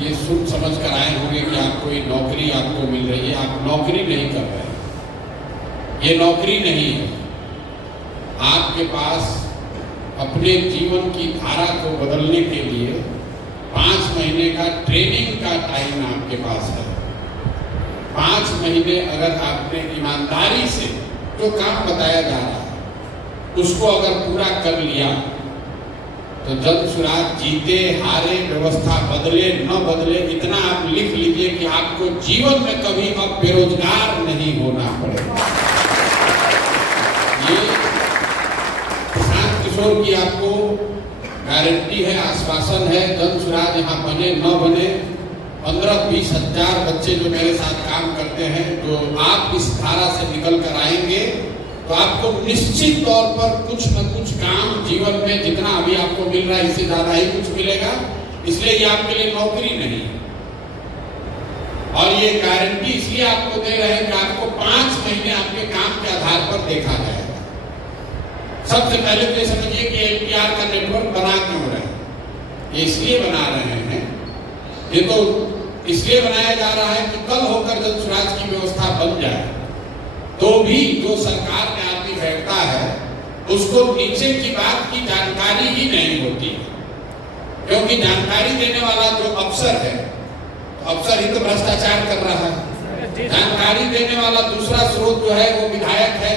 ये सुन समझ कर आए होंगे कि आप कोई नौकरी आपको मिल रही है। आप नौकरी नहीं कर रहे हैं, ये नौकरी नहीं है। आपके पास अपने जीवन की धारा को बदलने के लिए 5 महीने का ट्रेनिंग का टाइम आपके पास है। 5 महीने अगर आपने ईमानदारी से जो काम बताया जा रहा है उसको अगर पूरा कर लिया तो जन सुराज जीते हारे, व्यवस्था बदले न बदले, इतना आप लिख लीजिए कि आपको जीवन में कभी अब बेरोजगार नहीं होना पड़ेगा। ये प्रशांत किशोर की आपको गारंटी है, आश्वासन है। जन सुराज यहाँ बने न बने, 15-20 हजार बच्चे जो मेरे साथ काम करते हैं, जो आप इस धारा से निकल कर आएंगे तो आपको निश्चित तौर पर कुछ न कुछ काम जीवन में, जितना अभी आपको मिल रहा है इससे ज्यादा ही कुछ मिलेगा। इसलिए ये आपके लिए नौकरी नहीं है। और ये गारंटी इसलिए आपको दे रहे हैं कि आपको 5 महीने आपके काम के आधार पर देखा जाएगा। सबसे पहले तो ये समझिए कि एलपीआर का नेटवर्क बना क्यों रहे हैं? ये इसलिए बना रहे हैं, ये तो इसलिए बनाया जा रहा है कि कल होकर जब स्वराज की व्यवस्था बन जाए तो भी जो सरकार में आदमी बैठता है उसको नीचे की बात की जानकारी ही नहीं होती, क्योंकि जानकारी देने वाला जो अफसर है, अफसर ही तो भ्रष्टाचार कर रहा है। जानकारी देने वाला दूसरा स्रोत जो है वो विधायक है,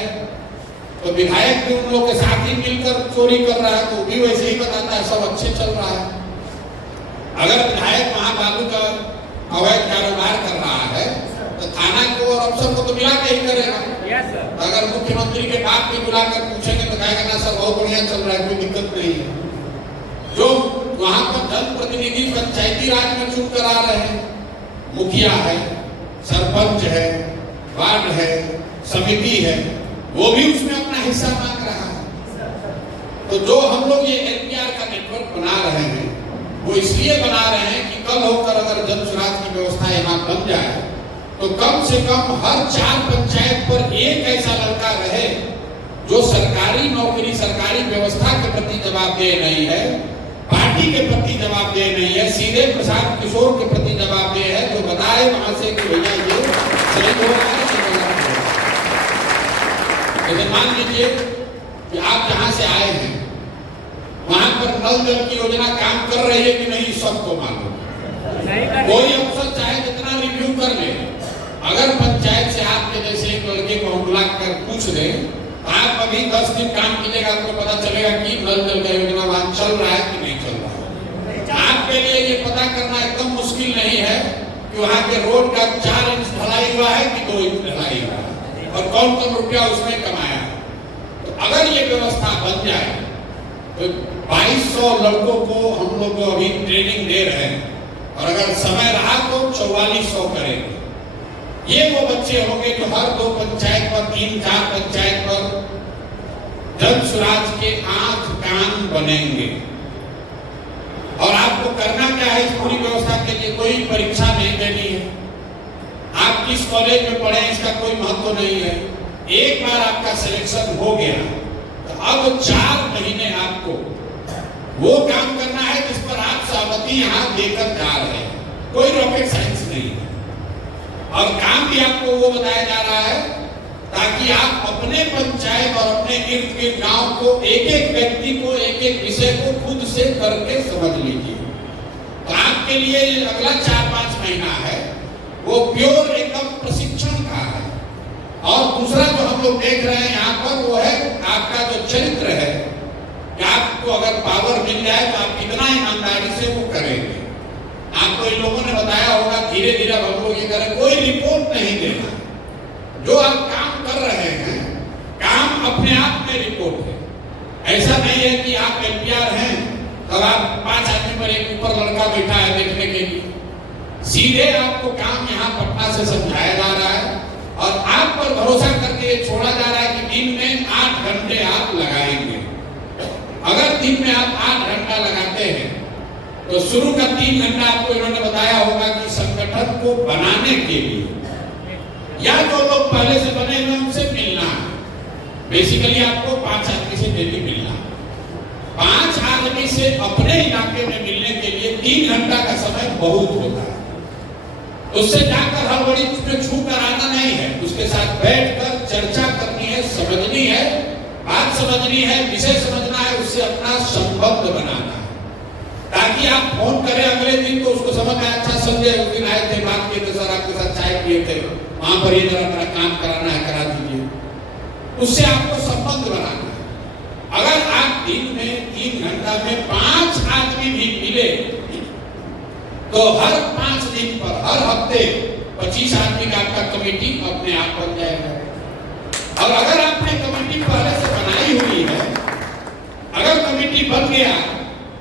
तो विधायक भी उन लोगों के साथ ही मिलकर चोरी कर रहा है, तो भी वैसे ही बताता है सब अच्छे चल रहा है। अगर विधायक वहां बालू का अवैध कारोबार कर रहा है तो थाना को और अफसर को तो मिला के ही करेगा। अगर मुख्यमंत्री के बाप भी बुलाकर पूछेंगे तो कहेगा ना सर बहुत बढ़िया चल रहा है, कोई दिक्कत नहीं है। जो वहां पर जनप्रतिनिधि पंचायती राज में चुन कर आ रहे हैं, मुखिया है, सरपंच है, वार्ड है, समिति है, वो भी उसमें अपना हिस्सा मांग रहा है। तो जो हम लोग ये एलपीआर का नेटवर्क बना रहे हैं वो इसलिए बना रहे हैं कि कल होकर अगर जन सुराज की व्यवस्था यहाँ बन जाए तो कम से कम हर 4 पंचायत पर एक ऐसा लड़का रहे जो सरकारी नौकरी, सरकारी व्यवस्था के प्रति जवाबदेह नहीं है, पार्टी के प्रति जवाबदेह नहीं है, सीधे प्रशांत किशोर के प्रति जवाबदेह है, जो बताए वहां से कि भैया ये सही हो रहा है। जैसे मान लीजिए कि आप जहां से आए हैं वहां पर नल जल की योजना काम कर रही है कि नहीं, सबको मालूम। कोई अफसर चाहे जितना रिव्यू कर ले, अगर पंचायत से आपके जैसे एक लड़के को हम बुला कर पूछ दें, आप अभी 10 दिन काम कीजिएगा, आपको पता चलेगा कि नल जल का योजना वहां चल रहा है कि नहीं चल रहा है। आपके लिए ये पता करना एकदम मुश्किल नहीं है कि वहां के रोड का 4 इंच ढलाई हुआ है कि 2 इंच ढलाई हुआ है और कौन रुपया उसमें कमाया। तो अगर ये व्यवस्था बन जाए तो 2200 लड़कों को हम लोग अभी ट्रेनिंग दे रहे हैं, और अगर समय रहा तो 4400 करेंगे। ये वो बच्चे होंगे जो हर 2 पंचायत पर, 3-4 पंचायत पर जन सुराज के आंख कान बनेंगे। और आपको करना क्या है इस पूरी व्यवस्था के लिए? कोई परीक्षा नहीं देनी है, आप किस कॉलेज में पढ़े इसका कोई महत्व नहीं है। एक बार आपका सिलेक्शन हो गया तो अब 4 महीने आपको वो काम करना है जिस पर आप सहमति यहाँ देकर जा रहे हैं। कोई रॉकेट साइंस नहीं है, और काम भी आपको वो बताया जा रहा है ताकि आप अपने पंचायत और अपने इर्द गिर्द गांव को, एक एक व्यक्ति को, एक एक विषय को खुद से करके समझ लीजिए। तो आपके लिए अगला 4-5 महीना है वो प्योर एकदम प्रशिक्षण का है। और दूसरा जो हम लोग देख रहे हैं यहाँ पर वो है आपका जो चरित्र है, कि आपको अगर पावर मिल जाए तो आप कितना ईमानदारी से वो करेंगे। आपको इन लोगों ने बताया होगा, धीरे धीरे हम लोग ये करें, कोई रिपोर्ट नहीं देना। जो आप काम कर रहे हैं, काम अपने आप में रिपोर्ट है। ऐसा नहीं है कि आप एलपीआर हैं और आप 5 आदमी पर एक ऊपर लड़का बैठा है देखने के लिए। सीधे आपको काम यहाँ पटना से समझाया जा रहा है और आप पर भरोसा करके छोड़ा जा रहा है कि दिन में 8 घंटे आप लगाएंगे। अगर दिन में आप 8 घंटा लगाते हैं तो शुरू का 3 घंटा आपको इन्होंने बताया होगा कि संगठन को बनाने के लिए, या जो लोग पहले से बने हुए उनसे मिलना है। बेसिकली आपको 5 आदमी से डेली मिलना है। 5 आदमी से अपने इलाके में मिलने के लिए 3 घंटा का समय बहुत होता है। उससे जाकर हड़बड़ी में छू कर आना नहीं है, उसके साथ बैठकर चर्चा करनी है, समझनी है, बात समझनी है, विषय समझना है, उससे अपना संबंध बनाना है, ताकि आप फोन करें अगले दिन तो उसको समझ में अच्छा संजय उस दिन आए थे, बात किए थे, सर आपके साथ चाय पिए थे, वहां पर ये जरा मेरा काम कराना है, करा दीजिए। उससे आपको संबंध बनाना है। अगर आप दिन में 3 घंटा में 5 आदमी भी मिले तो हर 5 दिन पर हर हफ्ते 25 आदमी का आपका कमेटी अपने आप बन जाएगा। और अगर आपने कमेटी पहले से बनाई हुई है, अगर कमेटी बन गया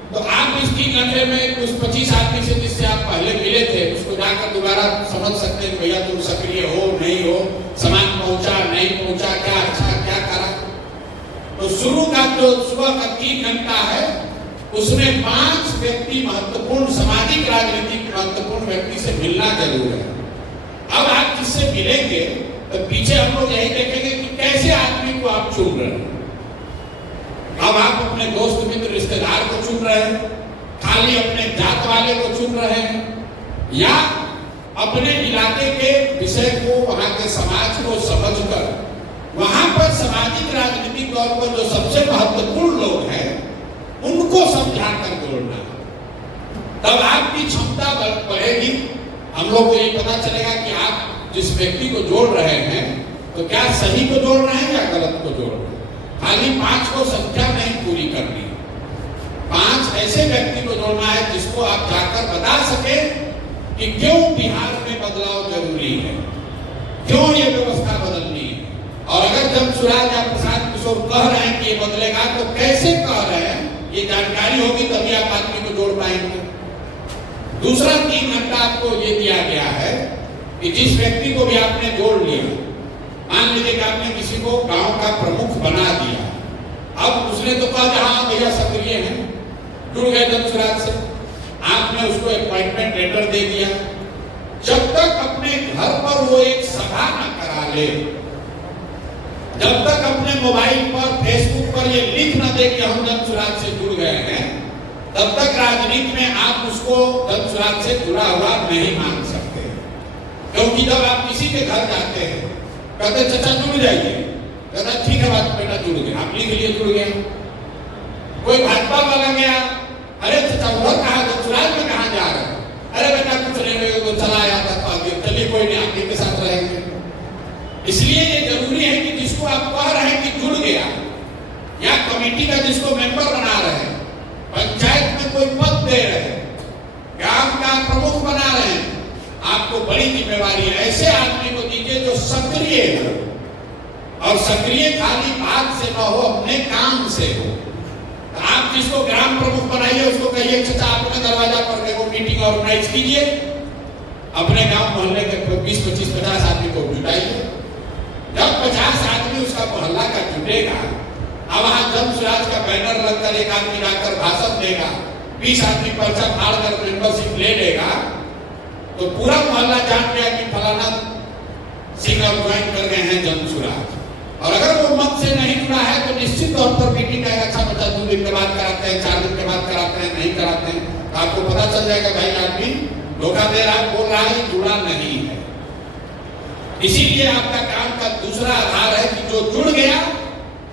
तो आप इस 3 घंटे में उस 25 आदमी से जिससे आप पहले मिले थे उसको जाकर दोबारा समझ सकते हैं, भैया तुम सक्रिय हो नहीं हो, सामान पहुंचा नहीं पहुंचा, क्या अच्छा क्या करा। तो शुरू का जो सुबह का 3 घंटा है उसमें 5 व्यक्ति महत्वपूर्ण, सामाजिक राजनीतिक महत्वपूर्ण व्यक्ति से मिलना जरूर है। अब आप जिससे मिलेंगे तो पीछे हम लोग यही देखेंगे कि कैसे आदमी को आप चुन रहे हैं। अब आप अपने दोस्त मित्र रिश्तेदार को चुन रहे हैं, खाली अपने जात वाले को चुन रहे हैं, या अपने इलाके के विषय को, वहां के समाज को समझकर वहां पर सामाजिक राजनीतिक तौर पर जो सबसे महत्वपूर्ण लोग हैं उनको समझाकर जोड़ना, तब आपकी क्षमता बढ़ेगी। हम लोग को ये पता चलेगा कि आप जिस व्यक्ति को जोड़ रहे हैं तो क्या सही को जोड़ रहे हैं या गलत को जोड़ रहे हैं। खाली 5 को संख्या नहीं पूरी करनी, 5 ऐसे व्यक्ति को जोड़ना है जिसको आप जाकर बता सके कि क्यों बिहार में बदलाव जरूरी है, क्यों ये व्यवस्था बदलनी है। और अगर जब सुराज या प्रसाद किशोर कह रहे हैं कि ये बदलेगा तो कैसे कह रहे हैं, ये जानकारी होगी तभी आप आदमी को जोड़ पाएंगे। दूसरा 3 घंटा आपको ये दिया गया है कि जिस व्यक्ति को भी आपने जोड़ लिया, मान लीजिए कि आपने किसी को गांव का प्रमुख बना दिया, अब उसने तो कहा जहां भैया सक्रिय हैं, जुड़ गए जनसुराज से, आपने उसको अपॉइंटमेंट लेटर दे दिया। जब तक अपने घर पर वो एक सभा न करा ले, जब तक अपने मोबाइल पर फेसबुक पर ये लिख न दे कि हम जनसुराज से जुड़ गए हैं, तब तक राजनीति में आप उसको जनसुराज से जुड़ा हुआ नहीं मान सकते। क्योंकि जब आप किसी के घर जाते हैं, कहते चाचा जुड़ जाइए, कहता ठीक है बात बेटा जुड़ गए, आप लिख लिए जुड़ गए। कोई भाजपा वाला गया, अरे चाचा उधर कहा जनसुराज में कहाँ जा रहे हैं, अरे बेटा कुछ नहीं, तो चला आया था तो आगे चलिए कोई नहीं, आप के साथ रहेंगे। इसलिए ये जरूरी है कि जिसको आप कह रहे हैं कि जुड़ गया, या कमेटी का जिसको मेंबर बना रहे हैं, पंचायत में कोई पद दे रहे हैं, ग्राम का प्रमुख बना रहे हैं, आपको बड़ी जिम्मेवारी है। ऐसे आदमी को दीजिए जो सक्रिय हो, और सक्रिय खाली बात से न हो, अपने काम से हो। आप जिसको ग्राम प्रमुख बनाइए उसको कहिए चाचा अपने दरवाजा पर देखो मीटिंग ऑर्गेनाइज कीजिए, अपने गांव मोहल्ले के 20, 25, 50 आदमी को जुटाइए। जब 50 आदमी उसका मोहल्ला का जुटेगा, अब वहां जनसुराज का बैनर लगकर एक आदमी जाकर भाषण देगा, 20 आदमी पर्चा फाड़ कर मेंबरशिप ले लेगा, तो पूरा मोहल्ला जान गया कि फलाना सिंह ज्वाइन कर गए हैं जनसुराज। और अगर वो मत से नहीं जुड़ा है तो निश्चित तौर पर मीटिंग का अच्छा बच्चा 2 दिन के बाद कराते हैं, 4 दिन के बाद कराते हैं, नहीं कराते हैं, तो आपको पता चल जाएगा भाई आदमी धोखा दे रहा है, बोल रहा है, जुड़ा नहीं है। इसीलिए आपका काम का दूसरा आधार है कि जो जुड़ गया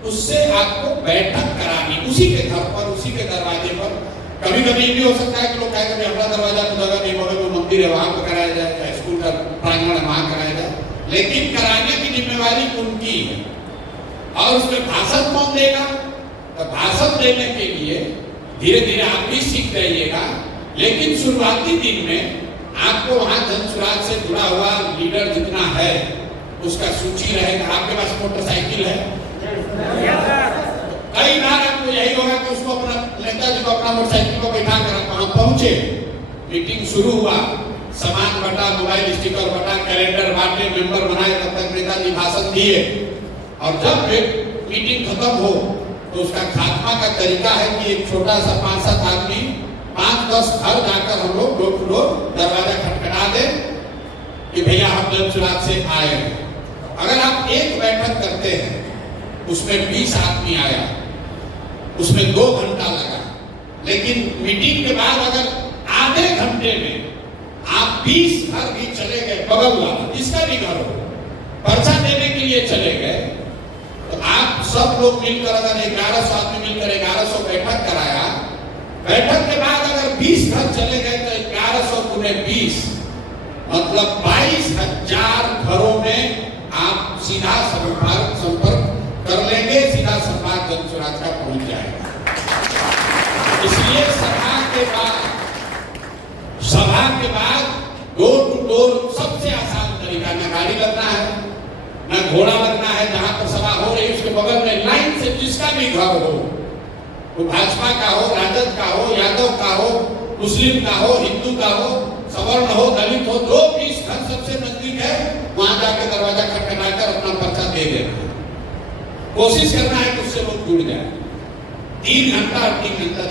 उससे आपको बैठक करानी, उसी के घर पर, उसी के दरवाजे पर। कभी कभी भी हो सकता है कि लोग कहें कि हमारा दरवाजा तो जगह नहीं, मगर वो मंदिर है वहां पर कराया जाए, स्कूल का प्रांगण है वहां कराया जाए, लेकिन कराने की जिम्मेवारी उनकी है। और उसमें भाषण कौन देगा, तो भाषण देने के लिए धीरे धीरे आप भी सीख रहिएगा, लेकिन शुरुआती दिन में आपको वहां जनसुराज से जुड़ा हुआ लीडर जितना है उसका सूची रहेगा। आपके पास मोटरसाइकिल है, कई बार आपको यही होगा कि उसको अपना नेता जी को अपना मोटरसाइकिल को बैठा कर वहां पहुंचे, मीटिंग शुरू हुआ, सामान बटा, मोबाइल स्टिकर बटा, कैलेंडर बांटे, मेंबर बनाए, तब तक नेताजी भाषण दिए, और जब मीटिंग खत्म हो तो उसका खात्मा का तरीका है कि एक छोटा सा 5-7 आदमी 5-10 घर जाकर हम लोग डोर टू डोर दरवाजा खटखटा दे कि भैया हम जनसुराज से आए हैं। अगर आप एक बैठक करते हैं उसमें 20 आदमी आया, उसमें 2 घंटा लगा, लेकिन मीटिंग के बाद अगर आधे घंटे में आप 20 घर भी चले गए, बगल वाला जिसका भी घर हो, पर्चा देने के लिए चले गए, तो आप सब लोग मिलकर अगर 1100 आदमी मिलकर 1100 बैठक कराया, बैठक के बाद अगर 20 घर चले गए तो 1100 गुने 20 मतलब 22,000 घरों में आप सीधा संपर्क कर लेंगे, सीधा संवाद जन स्वराज का पहुंच जाएगा। इसलिए सभा के बाद डोर टू डोर सबसे आसान तरीका, न गाड़ी लगना है न घोड़ा लगना है, जहां पर सभा हो रही है उसके बगल में लाइन से जिसका भी घर हो, वो भाजपा का हो, राजद का हो, यादव का हो, मुस्लिम का हो, हिंदू का हो, सवर्ण हो, दलित हो, जो भी घर सबसे नजदीक है वहां जाके दरवाजा खटखटाकर अपना पर्चा दे देना है। कोशिश करना है कि उससे लोग जुड़ जाए। 3 घंटा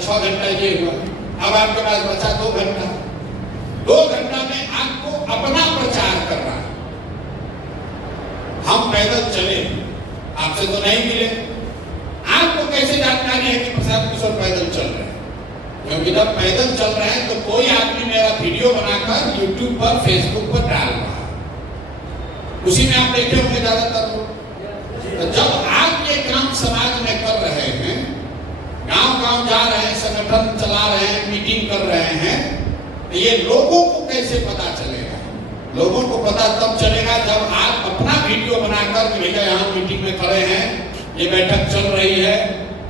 6 घंटा ये हुआ, अब आपके पास बचा 2 घंटा। 2 घंटा में आपको अपना प्रचार करना है। हम पैदल चले, आपसे तो नहीं मिले, आपको कैसे जानकारी है कि प्रशांत किशोर पैदल चल रहे हैं? क्योंकि जब पैदल चल रहे हैं तो कोई आदमी मेरा वीडियो बनाकर YouTube पर, फेसबुक पर डाल रहा है, उसी में आप देखे होंगे ज्यादातर लोग। तो जब आप ये काम समाज में कर रहे हैं, गांव-गांव जा रहे हैं, संगठन चला रहे हैं, मीटिंग कर रहे हैं, तो ये लोगों को कैसे पता चलेगा? लोगों को पता तब चलेगा जब आप अपना वीडियो बनाकर, भैया यहाँ मीटिंग में खड़े हैं, ये बैठक चल रही है,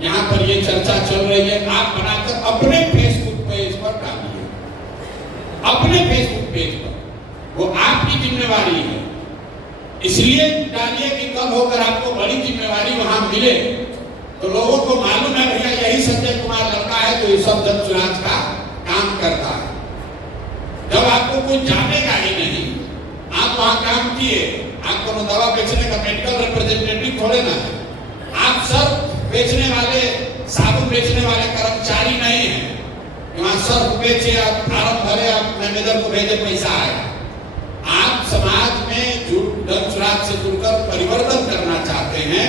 यहाँ पर ये चर्चा चल रही है, आप बनाकर अपने फेसबुक पेज पर डालिए। अपने फेसबुक पेज पर, वो आपकी जिम्मेवारी है। इसलिए डालिए कि कल होकर आपको बड़ी जिम्मेवारी वहां मिले तो लोगों को मालूम है भैया यही संजय कुमार लड़का है जो इस सब जनसुराज का काम करता है। जब आपको कुछ जानेगा ही नहीं, आप वहां काम किए, आप कोनो दवा बेचने का मेडिकल रिप्रेजेंटेटिव थोड़े ना है, आप सर्फ बेचने वाले, साबुन बेचने वाले कर्मचारी नहीं है, वहां सर्फ बेचे, आप फार्म भरे, आप मैनेजर को भेजे, पैसा आए। आप समाज में जनसुराज से जुड़कर परिवर्तन करना चाहते हैं,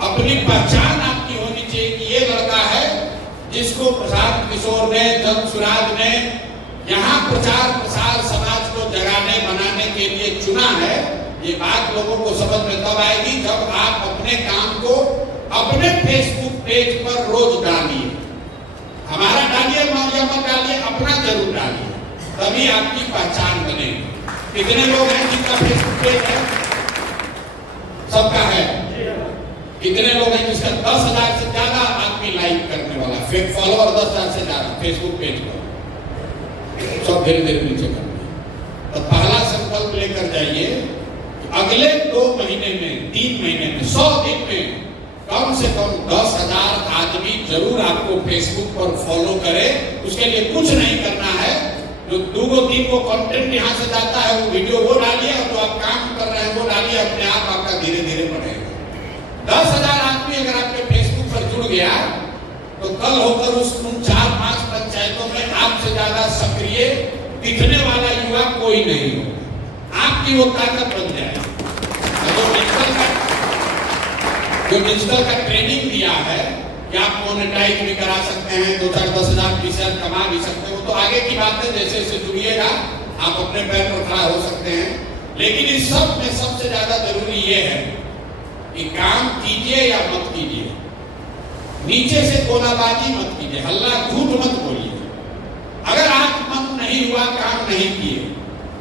अपनी पहचान आपकी होनी चाहिए कि ये लड़का है जिसको प्रशांत किशोर ने, जनसुराज ने यहाँ प्रचार प्रसार समाज को जगाने बनाने के लिए चुना है। ये बात लोगों को समझ में तब आएगी जब आप अपने काम को अपने फेसबुक पेज पर रोज डालिए। हमारा डालिए, मौलिया मत डालिए, अपना जरूर डालिए, तभी आपकी पहचान बनेगी। कितने लोग हैं जिनका फेसबुक पेज है? सबका है। कितने लोग हैं जिसका 10,000 से ज्यादा आदमी लाइक करने वाला, फॉलोअर 10,000 से ज्यादा फेसबुक पेज पर? सब धीरे धीरे नीचे करना। तो पहला संकल्प लेकर जाइए, अगले 2 महीने में, 3 महीने में, 100 दिन में कम से कम 10,000 आदमी जरूर आपको फेसबुक पर फॉलो करे। उसके लिए कुछ नहीं करना है, जो 2-3 को कंटेंट यहाँ से जाता है वो वीडियो वो डालिए, और जो आप काम कर रहे हैं वो डालिए, अपने आप आपका धीरे धीरे बढ़ेगा। 10,000 आदमी अगर आपके फेसबुक पर जुड़ गया तो कल होकर उन 4-5 पंचायतों में आपसे ज्यादा सक्रिय दिखने वाला युवा कोई नहीं होगा। आपकी वो ताकत बन जाएगी। जो डिजिटल का ट्रेनिंग दिया है कि आप मोनेटाइज भी करा सकते हैं, 2-4-10,000 20,000 कमा भी सकते हैं, वो तो आगे की बात है। जैसे जैसे जुड़िएगा आप अपने पैर पर खड़ा हो सकते हैं। लेकिन इस सब में सबसे ज्यादा जरूरी ये है कि काम कीजिए या मत कीजिए, नीचे से गोलाबाजी मत कीजिए, हल्ला झूठ मत बोलिए। अगर आज मन नहीं हुआ, काम नहीं किए,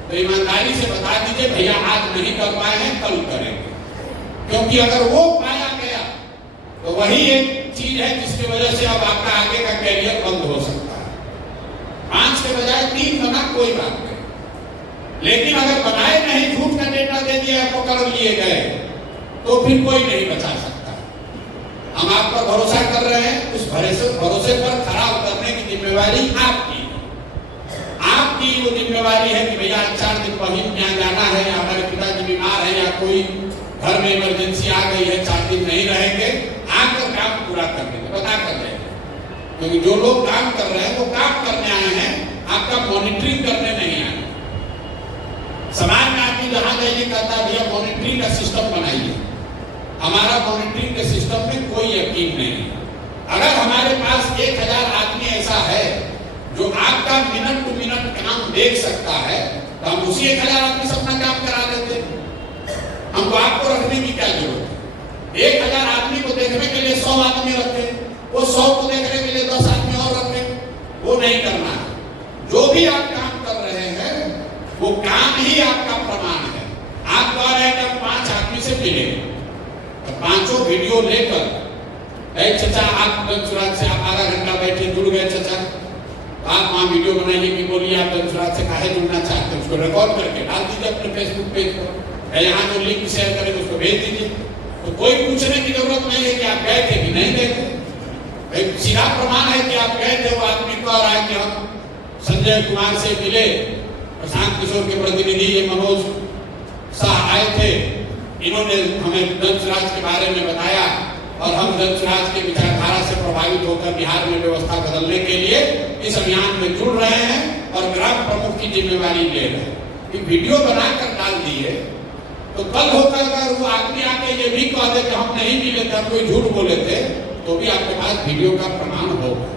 तो ईमानदारी से बता दीजिए भैया आज नहीं कर पाए हैं, कल करेंगे। क्योंकि अगर वो पाया गया तो वही एक चीज है जिसकी वजह से अब आपका आगे का कैरियर बंद हो सकता है। 5 के बजाय 3 बना, कोई बात नहीं। लेकिन अगर बनाए नहीं, झूठ का डेटा दे दिया, पकड़ लिए गए, तो फिर कोई नहीं बचा सकता। हम आप पर भरोसा कर रहे हैं, उस भरोसे पर खरा उतरने की जिम्मेवारी आपकी। आपकी वो जिम्मेवारी है कि भैया 4 दिन बहिन यहाँ जाना है, या हमारे पिताजी बीमार है, या कोई घर में इमरजेंसी आ गई है, 4 दिन नहीं रहेंगे, आकर काम पूरा कर देंगे, बता कर देंगे। क्योंकि जो लोग काम कर रहे हैं वो काम करने आए हैं, आपका मॉनिटरिंग करने नहीं आए। समाज में आदमी जहां जाइए कहता है भैया मॉनिटरिंग का सिस्टम बनाइए। हमारा मॉनिटरिंग के सिस्टम में कोई यकीन नहीं है। अगर हमारे पास 1,000 आदमी ऐसा है जो आपका मिनट टू मिनट काम देख सकता है, तो हम उसी 1000 आदमी से अपना काम करा देते। हमको आपको रखने की क्या जरूरत है? 1000 आदमी को देखने के लिए 100 आदमी रखे, वो 100 को देखने के लिए 10 आदमी और रखे, वो नहीं करना है। जो भी आप काम कर रहे हैं वो काम ही आपका प्रमाण है। आप कह रहे हैं कि हम 5 आदमी से मिले, तो 5 वीडियो लेकर, चचा आप दंसुराज से आप आधा घंटा बैठे, जुड़ गए चचा, आप वहाँ वीडियो बनाइए कि बोलिए आप दंसुराज से काहे जुड़ना चाहते हैं, उसको रिकॉर्ड करके डाल दीजिए अपने फेसबुक पेज पर, यहाँ जो लिंक शेयर करेंगे उसको भेज दीजिए। तो कोई पूछने की जरूरत नहीं है कि आप गए थे कि नहीं गए थे। सीधा प्रमाण है कि आप गए थे। वो आदमी कह रहा है कि हम संजय कुमार से मिले, प्रशांत किशोर के प्रतिनिधि ये मनोज शाह आए थे, इन्होंने हमें दंसराज के बारे में बताया और हम दंसराज के विचारधारा से प्रभावित होकर बिहार में व्यवस्था बदलने के लिए इस अभियान में जुड़ रहे हैं और ग्राम प्रमुख की जिम्मेवारी ले रहे हैं। कि वीडियो बनाकर डाल दिए तो कल होकर अगर वो आदमी आके ये भी कह दे कि हम नहीं मिले थे, कोई झूठ बोले थे, तो भी आपके पास वीडियो का प्रमाण होगा।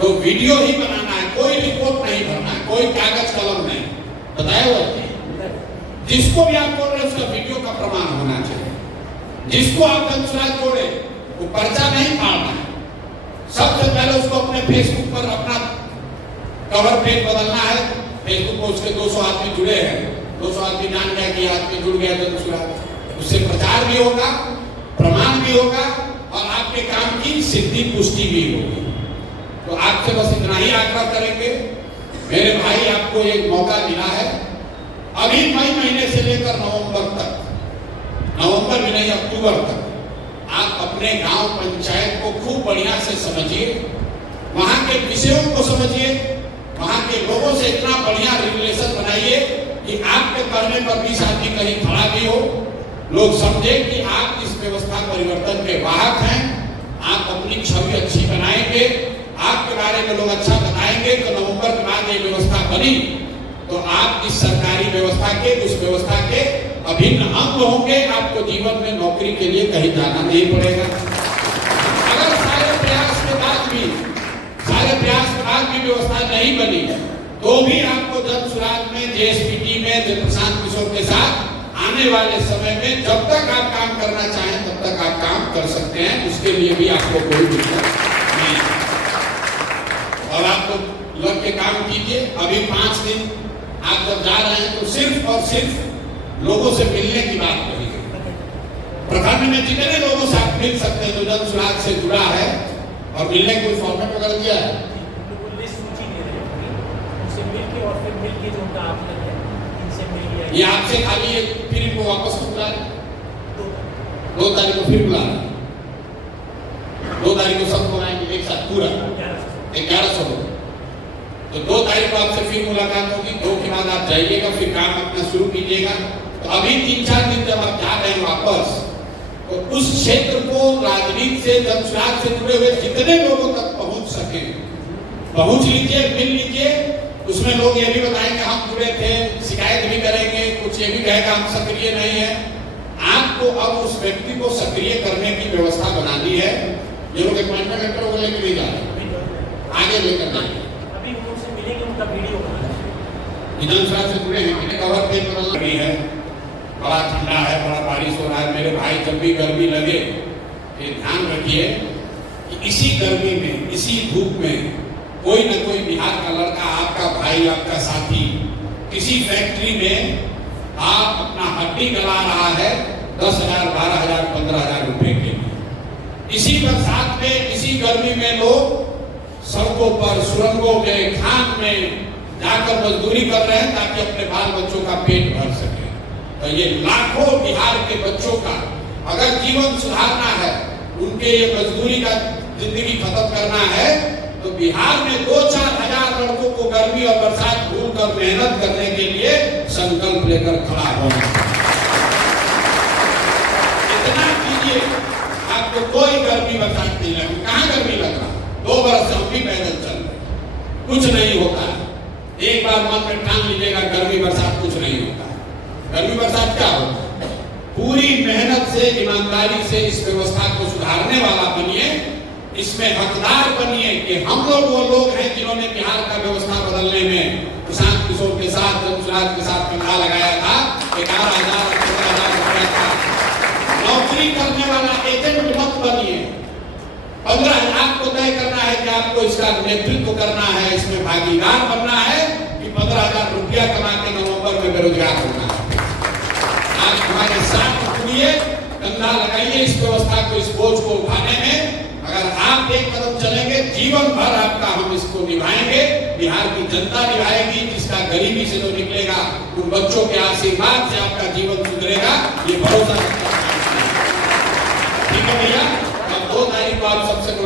तो वीडियो ही बनाना है, कोई रिपोर्ट नहीं भरना है, कोई कागज कलम नहीं। बताया हुआ जिसको भी आप बोल रहे हैं उसका वीडियो का प्रमाण होना चाहिए। जिसको आप दंसराज जोड़े वो पर्चा नहीं फाड़ना है। सबसे पहले उसको अपने फेसबुक पर अपना कवर पेज बदलना है। फेसबुक पर उसके 200 आदमी जुड़े हैं, 200 आदमी जान गया कि आदमी जुड़ गया दंसराज, उससे प्रचार भी होगा, प्रमाण भी होगा और आपके काम की सिद्धि पुष्टि भी होगी। तो आपसे बस इतना ही आग्रह करेंगे मेरे भाई, आपको एक मौका मिला है। अभी मई महीने से लेकर नवंबर तक, नवंबर में नहीं अक्टूबर तक आप अपने गांव पंचायत को खूब बढ़िया से समझिए, वहां के विषयों को समझिए, वहां के लोगों से इतना बढ़िया रिलेशन बनाइए कि आपके कहने पर 20 आदमी कहीं खड़ा भी हो, लोग समझे कि आप इस व्यवस्था परिवर्तन के वाहक हैं। आप अपनी छवि अच्छी बनाएंगे, आपके बारे में लोग अच्छा बताएंगे, तो नवंबर के बाद ये व्यवस्था बनी तो आप इस सरकारी व्यवस्था के, उस व्यवस्था के अभिन्न अंग होंगे। आपको जीवन में नौकरी के लिए कहीं जाना नहीं पड़ेगा। अगर सारे प्रयास के बाद भी व्यवस्था नहीं बनी तो भी आपको दंसराज में, जेएसपीटी में, प्रशांत किशोर के साथ आने वाले समय में जब तक आप काम करना चाहें तब तक आप काम कर सकते हैं। उसके लिए भी आपको कोई दिक्कत नहीं। और आप लग के काम कीजिए। अभी 5 दिन आप जब जा रहे हैं तो सिर्फ और सिर्फ लोगों से मिलने की बात करिए। प्रखंड में जितने लोगों से आप मिल सकते हैं जो दंसराज से जुड़ा है और मिलने कोई फॉर्मेट वगैरह दिया है, ये आपसे खाली है, फिर इनको वापस बुला रहे, 2 तारीख को फिर बुला रहे, 2 तारीख को सब बुलाएंगे एक साथ पूरा 1100 लोग। तो 2 तारीख को आपसे फिर मुलाकात होगी, 2 के बाद आप जाइएगा, फिर काम अपना शुरू कीजिएगा। तो अभी 3-4 दिन जब आप जा रहे हैं वापस, तो उस क्षेत्र को राजनीति से, दंसराज से जुड़े हुए जितने लोगों तक पहुंच सके पहुंच लीजिए, मिल लीजिए। उसमें लोग ये भी बताएंगे हम जुड़े थे, शिकायत भी करेंगे, कुछ ये भी कहेगा हम सक्रिय नहीं है। आपको अब उस व्यक्ति को सक्रिय करने की व्यवस्था बनानी है। ये लोग अपॉइंटमेंट लेटर वो लेकर नहीं जा रहे, आगे लेकर जाएंगे। दंसराज से जुड़े हैं, मैंने कवर पेज बदलना भी है, बड़ा ठंडा है, बड़ा बारिश हो रहा है। मेरे भाई जब भी गर्मी लगे ये ध्यान रखिए कि इसी गर्मी में, इसी धूप में कोई न कोई बिहार का लड़का, आपका भाई, आपका साथी किसी फैक्ट्री में आप अपना हड्डी गला रहा है 10,000, 12,000, 15,000 रुपए के लिए। इसी बरसात में, इसी गर्मी में लोग सड़कों पर, सुरंगों में, खान में जाकर मजदूरी कर रहे हैं ताकि अपने बाल बच्चों का पेट भर सके। तो ये लाखों बिहार के बच्चों का अगर जीवन सुधारना है, उनके ये मजदूरी का जिंदगी खत्म करना है, तो बिहार में 2-4 हजार लड़कों को गर्मी और बरसात भूल कर मेहनत करने के लिए संकल्प लेकर खड़ा होना। इतना कीजिए, आपको कोई गर्मी बरसात नहीं लगी। कहाँ गर्मी लग रहा? 2 बरस से हम भी पैदल चल रहे, कुछ नहीं होता है। एक बार मन में ठान लीजिएगा गर्मी बरसात कुछ नहीं होता है। गर्मी बरसात क्या होता है? पूरी मेहनत से, ईमानदारी से इस व्यवस्था को सुधारने वाला बनिए। इसमें हकदार बनिए कि हम लोग वो लोग हैं जिन्होंने बिहार का व्यवस्था बदलने में प्रशांत किशोर के साथ, रघुराज के साथ कंधा लगाया था। 11,000 15,000 रुपया था। नौकरी करने वाला एजेंट मत बनिए। 15,000 को तय करना है कि आपको इसका नेतृत्व करना है, इसमें भागीदार बनना है कि 15,000 रुपया कमा के नवंबर में बेरोजगार होना है। आज हमारे साथ जुड़िए, कंधा लगाइए इस व्यवस्था को, इस बोझ को उठाने में। अगर आप एक कदम चलेंगे, जीवन भर आपका हम इसको निभाएंगे, बिहार की जनता निभाएगी। जिसका गरीबी से जो निकलेगा, उन बच्चों के आशीर्वाद से आपका जीवन सुधरेगा, ये भरोसा रखता है। ठीक है भैया, अब 2 तारीख को आप सबसे